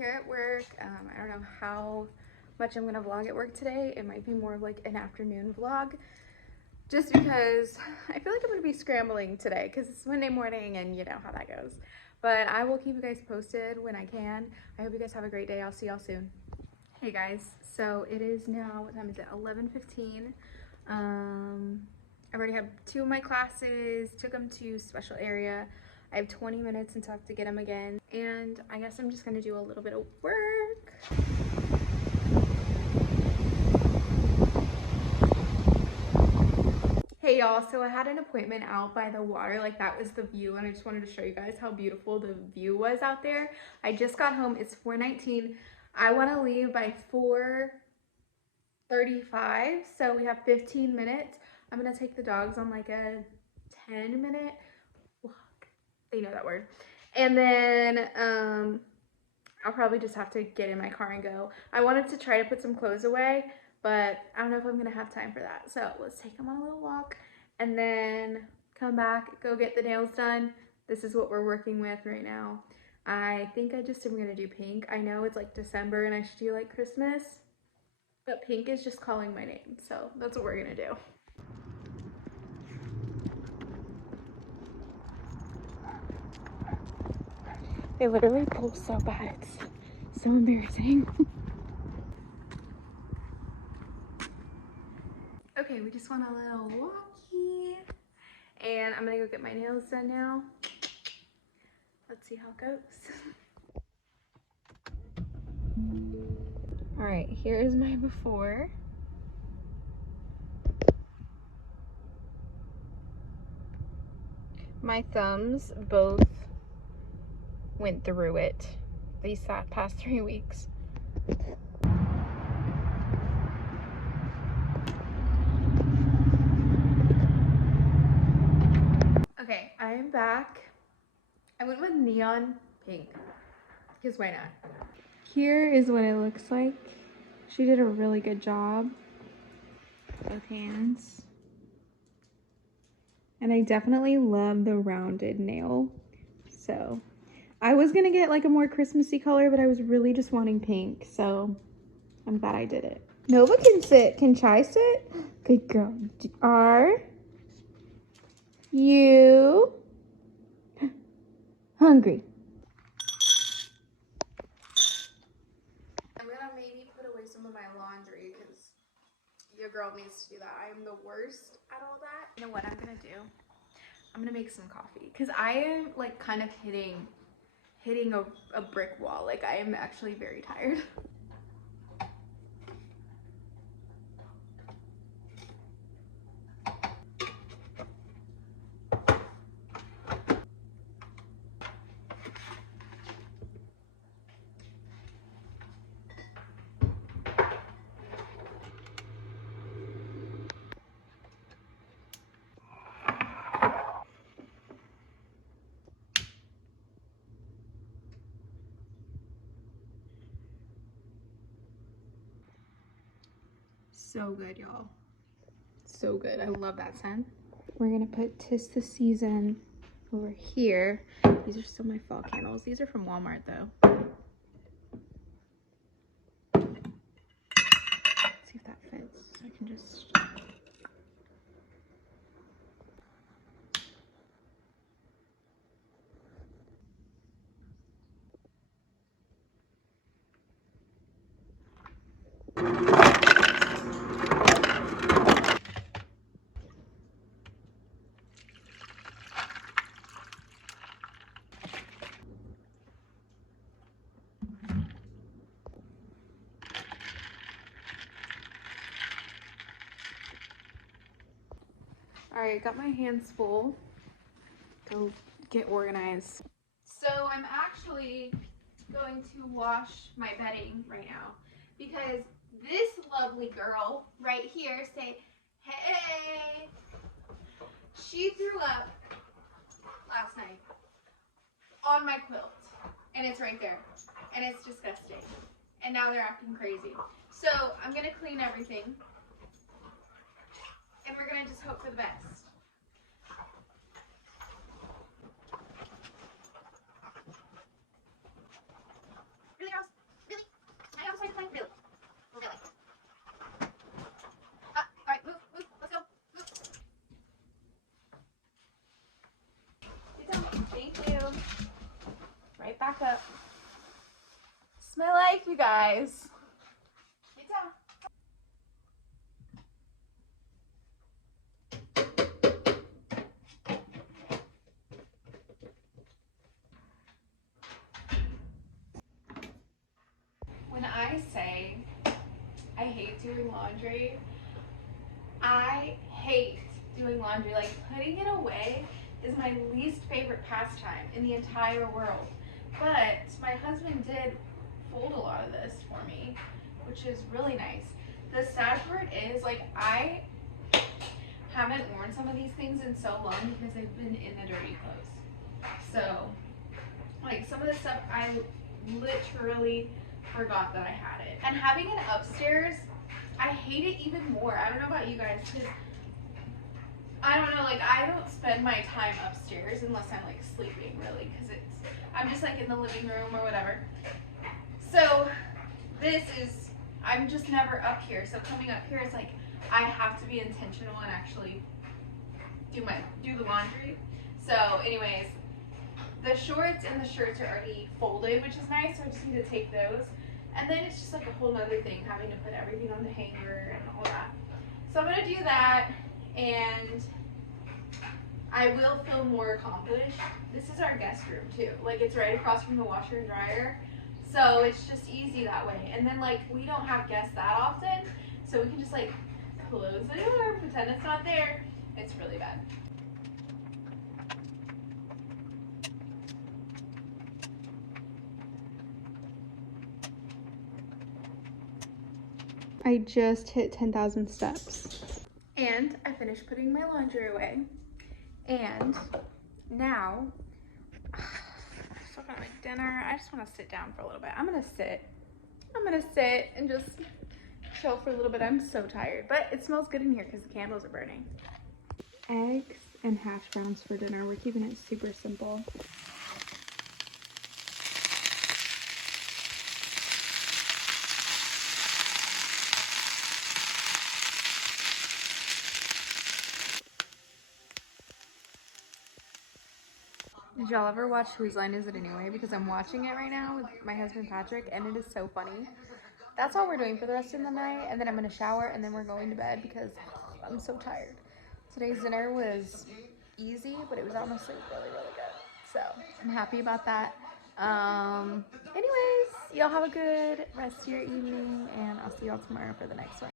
here at work. I don't know how much I'm gonna vlog at work today. It might be more of like an afternoon vlog, just because I feel like I'm gonna be scrambling today because it's Monday morning and you know how that goes. But I will keep you guys posted when I can. I hope you guys have a great day. I'll see y'all soon. Hey guys, so it is now, what time is it? 11:15. I already have 2 of my classes, took them to special area. I have 20 minutes until I have to get them again. And I guess I'm just gonna do a little bit of work. Hey y'all, so I had an appointment out by the water, like that was the view, and I just wanted to show you guys how beautiful the view was out there. I just got home, it's 4:19. I wanna leave by 4:35, so we have 15 minutes. I'm gonna take the dogs on like a 10-minute walk. They know that word. And then I'll probably just have to get in my car and go. I wanted to try to put some clothes away, but I don't know if I'm gonna have time for that. So let's take them on a little walk and then come back, go get the nails done. This is what we're working with right now. I think I just am gonna do pink. I know it's like December and I should do like Christmas, but pink is just calling my name. So that's what we're gonna do. They literally pull so bad. It's so embarrassing. Okay, we just want a little walkie. And I'm gonna go get my nails done now. Let's see how it goes. All right, here's my before. My thumbs both went through it these past 3 weeks. Okay, I am back. I went with neon pink, because why not? Here is what it looks like. She did a really good job. Both hands. And I definitely love the rounded nail. So I was gonna get like a more Christmassy color, but I was really just wanting pink. So I'm glad I did it. Nova can sit. Can Chai sit? Good girl. Are you hungry? I'm gonna maybe put away some of my laundry because your girl needs to do that. I am the worst at all that. You know what I'm gonna do? I'm gonna make some coffee because I am like kind of hitting a brick wall. Like I am actually very tired. So good, y'all. So good. I love that scent. We're gonna put 'Tis the Season over here. These are still my fall candles. These are from Walmart though. Let's see if that fits. I can just... All right, got my hands full. Go get organized. So I'm actually going to wash my bedding right now because this lovely girl right here, say, hey, she threw up last night on my quilt and it's right there and it's disgusting and now they're acting crazy. So I'm gonna clean everything and we're gonna just hope for the best. Really gross. back up. It's my life, you guys. Get down. When I say I hate doing laundry, I hate doing laundry. Like, putting it away is my least favorite pastime in the entire world. But my husband did fold a lot of this for me, which is really nice. The sad part is, like, I haven't worn some of these things in so long because they've been in the dirty clothes. So, like, some of the stuff I literally forgot that I had it. And having it upstairs, I hate it even more. I don't know about you guys, because I don't know, like, I don't spend my time upstairs unless I'm like sleeping, really, because I'm just like in the living room or whatever. So I'm just never up here. So coming up here is like, I have to be intentional and actually do the laundry. So anyways, the shorts and the shirts are already folded, which is nice. So I just need to take those. And then it's just like a whole other thing, having to put everything on the hanger and all that. So I'm gonna do that, and I will feel more accomplished. This is our guest room too. Like, it's right across from the washer and dryer. So it's just easy that way. And then, like, we don't have guests that often, so we can just like close the door, pretend it's not there. It's really bad. I just hit 10,000 steps. And I finished putting my laundry away. And now, I still gotta make dinner. I just wanna sit down for a little bit. I'm gonna sit and just chill for a little bit. I'm so tired, but it smells good in here because the candles are burning. Eggs and hash browns for dinner. We're keeping it super simple. Did y'all ever watch Whose Line Is It Anyway? Because I'm watching it right now with my husband Patrick, and it is so funny. That's all we're doing for the rest of the night, and then I'm gonna shower, and then we're going to bed because I'm so tired. Today's dinner was easy, but it was honestly really, really good. So I'm happy about that. Anyways, y'all have a good rest of your evening, and I'll see y'all tomorrow for the next one.